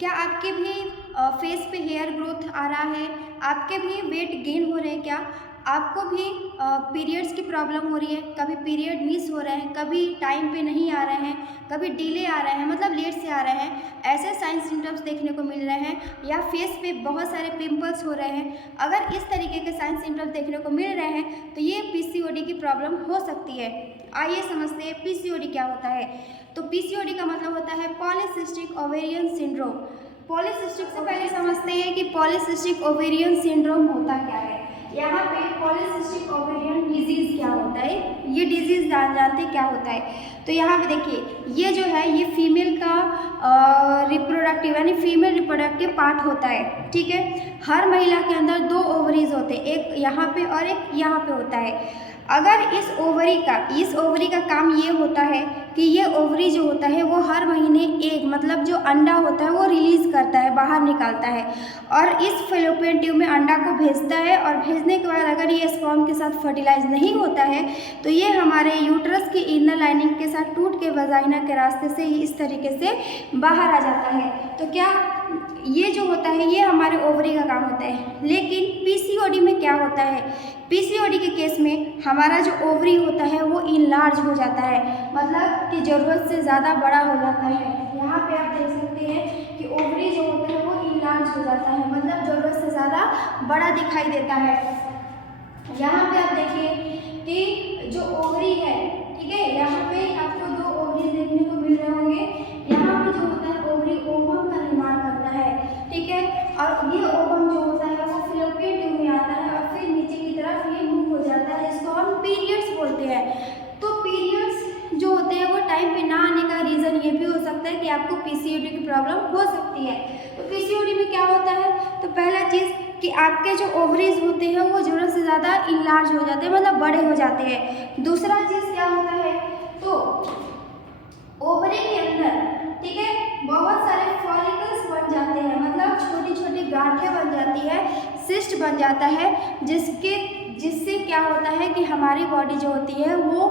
क्या आपके भी फेस पे हेयर ग्रोथ आ रहा है? आपके भी वेट गेन हो रहे हैं क्या? आपको भी पीरियड्स की प्रॉब्लम हो रही है? कभी पीरियड मिस हो रहे हैं, कभी टाइम पे नहीं आ रहे हैं, कभी डिले आ रहे हैं, मतलब लेट से आ रहे हैं, ऐसे साइन सिम्टम्स देखने को मिल रहे हैं, या फेस पे बहुत सारे पिंपल्स हो रहे हैं। अगर इस तरीके के साइन सिम्टम्स देखने को मिल रहे हैं तो ये पीसीओडी की प्रॉब्लम हो सकती है। आइए समझते हैं पीसीओडी क्या होता है। तो पीसीओडी का मतलब होता है पॉलीसिस्टिक ओवेरियन सिंड्रोम। पॉलीसिस्टिक से पहले समझते हैं कि पॉलीसिस्टिक ओवेरियन सिंड्रोम होता क्या है। यहाँ पे पॉलीसिस्टिक ओवेरियन डिजीज क्या होता है, ये डिजीज जानते क्या होता है। तो यहाँ पे देखिए, ये जो है ये फीमेल का रिप्रोडक्टिव यानी फीमेल रिप्रोडक्टिव पार्ट होता है, ठीक है। हर महिला के अंदर 2 ओवरीज होते हैं, एक यहाँ पे और एक यहाँ पे होता है। अगर इस ओवरी का काम ये होता है कि ये ओवरी जो होता है वो हर महीने एक मतलब जो अंडा होता है वो रिलीज़ करता है, बाहर निकालता है, और इस फैलोपियन ट्यूब में अंडा को भेजता है, और भेजने के बाद अगर ये स्पर्म के साथ फर्टिलाइज नहीं होता है तो ये हमारे यूट्रस की इनर लाइनिंग के साथ टूट के वजाइना के रास्ते से ही इस तरीके से बाहर आ जाता है। तो क्या ये जो होता है ये हमारे ओवरी का काम होता है। लेकिन पीसीओडी में क्या होता है, पीसीओडी के केस में हमारा जो ओवरी होता है वो इनलार्ज हो जाता है, मतलब कि ज़रूरत से ज़्यादा बड़ा हो जाता है। यहाँ पे आप देख सकते हैं कि ओवरी जो होता है वो इनलार्ज हो जाता है, मतलब ज़रूरत से ज़्यादा बड़ा दिखाई देता है। यहाँ पे आप देखिए कि जो ओवरी है, ठीक है, यहाँ पे आपको 2 ओवरी देखने को मिल रहे होंगे। यहाँ पे जो होता है ओवरी ओवम का निर्माण करता है, ठीक है, और ये ओवम जो होता है वो फैलोपियन ट्यूब में आता है और फिर नीचे की तरफ ये मूव हो जाता है, जिसको हम पीरियड्स बोलते हैं। तो पीरियड्स जो होते हैं वो टाइम पे ना आने का रीज़न ये भी हो सकता है कि आपको पीसीओडी की प्रॉब्लम हो सकती है। तो पीसीओडी में क्या होता है, तो पहला चीज़ कि आपके जो ओवरीज होते हैं वो ज़रूरत से ज़्यादा इनलार्ज हो जाते हैं, मतलब बड़े हो जाते हैं। दूसरा चीज़ क्या होता है, तो ओवरी के अंदर, ठीक है, बहुत सारे फॉलिकल्स बन जाते हैं, मतलब छोटी छोटी गांठें बन जाती है, सिस्ट बन जाता है, जिससे क्या होता है कि हमारी बॉडी जो होती है वो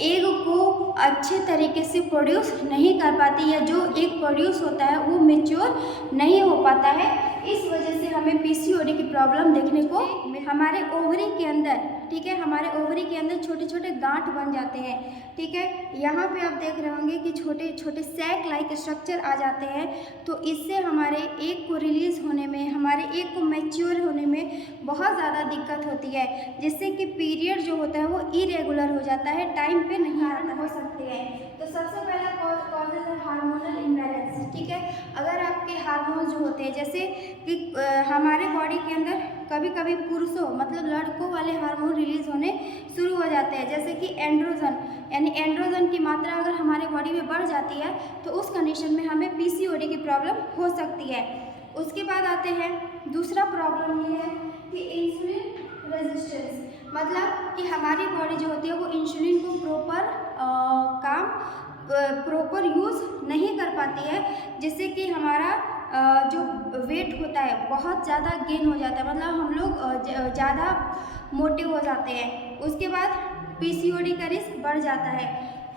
एग को अच्छे तरीके से प्रोड्यूस नहीं कर पाती, या जो एग प्रोड्यूस होता है वो मैच्योर नहीं हो पाता है। इस वजह से हमें पीसीओडी की प्रॉब्लम देखने को हमारे ओवरी के अंदर, ठीक है, हमारे ओवरी के अंदर छोटे छोटे गांठ बन जाते हैं, ठीक है। यहाँ पे आप देख रहे होंगे कि छोटे छोटे सैक लाइक स्ट्रक्चर आ जाते हैं। तो इससे हमारे एग को रिलीज़ होने में, हमारे एग को मैच्योर होने में बहुत ज़्यादा दिक्कत होती है, जिससे कि पीरियड जो होता है वो इरेगुलर हो जाता है, टाइम पे नहीं आता हो सकते हैं। तो सबसे पहला कॉजेज है हार्मोनल इम्बैलेंस, ठीक है। अगर आपके हार्मोन्स जो होते हैं, जैसे कि हमारे बॉडी के अंदर कभी कभी पुरुषों मतलब लड़कों वाले हार्मोन रिलीज होने शुरू हो जाते हैं, जैसे कि एंड्रोजन, यानी एंड्रोजन की मात्रा अगर हमारे बॉडी में बढ़ जाती है तो उस कंडीशन में हमें पीसीओडी की प्रॉब्लम हो सकती है। उसके बाद आते हैं दूसरा प्रॉब्लम ये है कि इंसुलिन रेजिस्टेंस, मतलब कि हमारी बॉडी जो होती है वो इंसुलिन को प्रॉपर यूज़ नहीं कर पाती है, जिससे कि हमारा जो वेट होता है बहुत ज़्यादा गेन हो जाता है, मतलब हम लोग ज़्यादा मोटे हो जाते हैं। उसके बाद पीसीओडी का रिस्क बढ़ जाता है।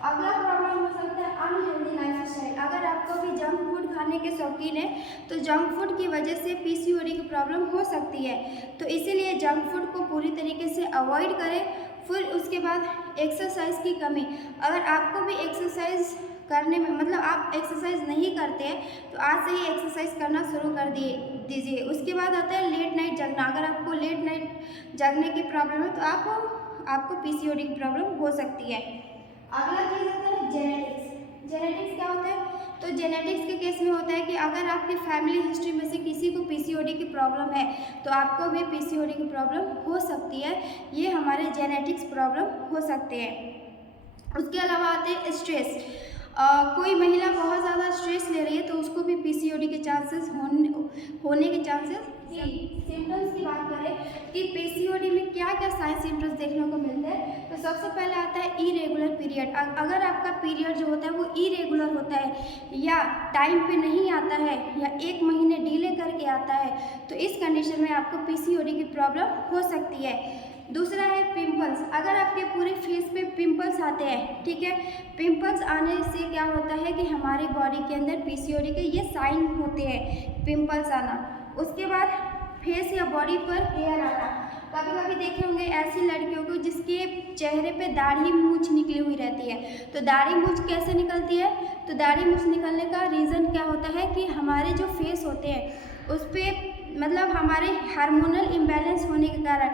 अगला प्रॉब्लम हो सकता है अनहेल्दी लाइफस्टाइल। अगर आपको भी जंक फूड खाने के शौकीन है तो जंक फूड की वजह से पीसीओडी की प्रॉब्लम हो सकती है, तो इसीलिए जंक फूड को पूरी तरीके से अवॉइड करें। फिर उसके बाद एक्सरसाइज की कमी, अगर आपको भी एक्सरसाइज करने में मतलब आप एक्सरसाइज नहीं करते हैं तो आज से ही एक्सरसाइज करना शुरू कर दीजिए। उसके बाद आता है लेट नाइट जगना। अगर आपको लेट नाइट जगने की प्रॉब्लम है तो आपको पीसीओडी की प्रॉब्लम हो सकती है। अगला चीज़ आता है जेनेटिक्स। जेनेटिक्स क्या होता है, तो जेनेटिक्स के केस में होता है कि अगर आपकी फैमिली हिस्ट्री में से किसी को पीसीओडी की प्रॉब्लम है तो आपको भी पीसीओडी की प्रॉब्लम हो सकती है। ये हमारे जेनेटिक्स प्रॉब्लम हो सकते हैं। उसके अलावा आते हैं स्ट्रेस। कोई महिला बहुत ज़्यादा स्ट्रेस ले रही है तो उसको भी पीसीओडी के चांसेस होने के चांसेस। सिम्टम्स की बात करें कि पीसीओडी में क्या क्या साइन सिम्टम्स देखने को मिलते हैं, तो सबसे पहले आता है इरेगुलर पीरियड। अगर आपका पीरियड जो होता है वो इरेगुलर होता है या टाइम पे नहीं आता है या 1 महीने डिले करके आता है तो इस कंडीशन में आपको पीसीओडी की प्रॉब्लम हो सकती है। दूसरा है पिंपल्स। अगर आपके पूरे फेस पे पिंपल्स आते हैं, ठीक है, पिंपल्स आने से क्या होता है कि हमारी बॉडी के अंदर पीसीओडी के ये साइन होते हैं, पिंपल्स आना। उसके बाद फेस या बॉडी पर हेयर आना। कभी कभी देखे होंगे ऐसी लड़कियों को जिसके चेहरे पे दाढ़ी मूंछ निकली हुई रहती है। तो दाढ़ी मूंछ कैसे निकलती है? तो दाढ़ी मूंछ निकलने का रीज़न क्या होता है कि हमारे जो फेस होते हैं उस पर मतलब हमारे हार्मोनल इम्बैलेंस होने के कारण,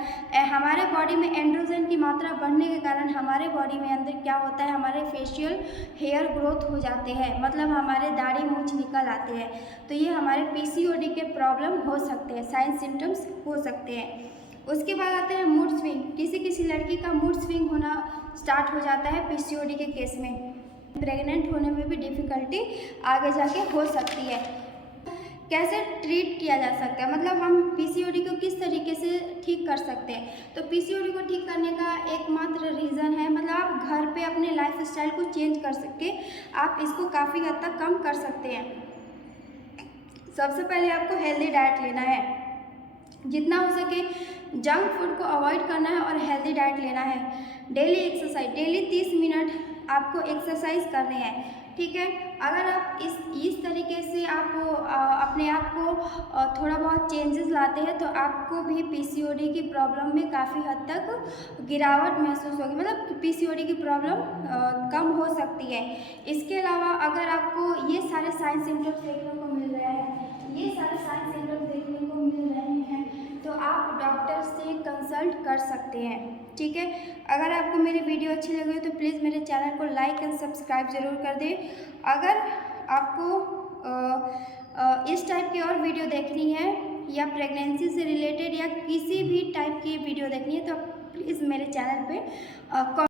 हमारे बॉडी में एंड्रोजन की मात्रा बढ़ने के कारण हमारे बॉडी में अंदर क्या होता है, हमारे फेशियल हेयर ग्रोथ हो जाते हैं, मतलब हमारे दाढ़ी मूंछ निकल आते हैं। तो ये हमारे पीसीओडी के प्रॉब्लम हो सकते हैं, साइन सिम्टम्स हो सकते हैं। उसके बाद आते हैं मूड स्विंग। किसी किसी लड़की का मूड स्विंग होना स्टार्ट हो जाता है पीसीओडी के केस में। प्रेग्नेंट होने में भी डिफ़िकल्टी आगे जाके हो सकती है। कैसे ट्रीट किया जा सकता है, मतलब हम पीसीओडी को किस तरीके से ठीक कर सकते हैं? तो पीसीओडी को ठीक करने का एकमात्र रीज़न है, मतलब आप घर पे अपने लाइफस्टाइल को चेंज कर सके आप इसको काफ़ी हद तक कम कर सकते हैं। सबसे पहले आपको हेल्दी डाइट लेना है, जितना हो सके जंक फूड को अवॉइड करना है और हेल्दी डाइट लेना है। डेली एक्सरसाइज, डेली 30 मिनट आपको एक्सरसाइज करनी है, ठीक है। अगर आप इस तरीके से आप अपने आप को थोड़ा बहुत चेंजेस लाते हैं तो आपको भी पीसीओडी की प्रॉब्लम में काफ़ी हद तक गिरावट महसूस होगी, मतलब पीसीओडी की प्रॉब्लम कम हो सकती है। इसके अलावा अगर आपको ये सारे साइन सिम्टम्स देखने को मिल रहे हैं, ये सारे साइन सिम्टम्स देखने को मिल रहे हैं, तो आप डॉक्टर से कंसल्ट कर सकते हैं, ठीक है। अगर आपको मेरी वीडियो अच्छी लगी हो तो प्लीज़ मेरे चैनल को लाइक एंड सब्सक्राइब ज़रूर कर दें। अगर आपको इस टाइप की और वीडियो देखनी है या प्रेगनेंसी से रिलेटेड या किसी भी टाइप की वीडियो देखनी है तो प्लीज़ मेरे चैनल पे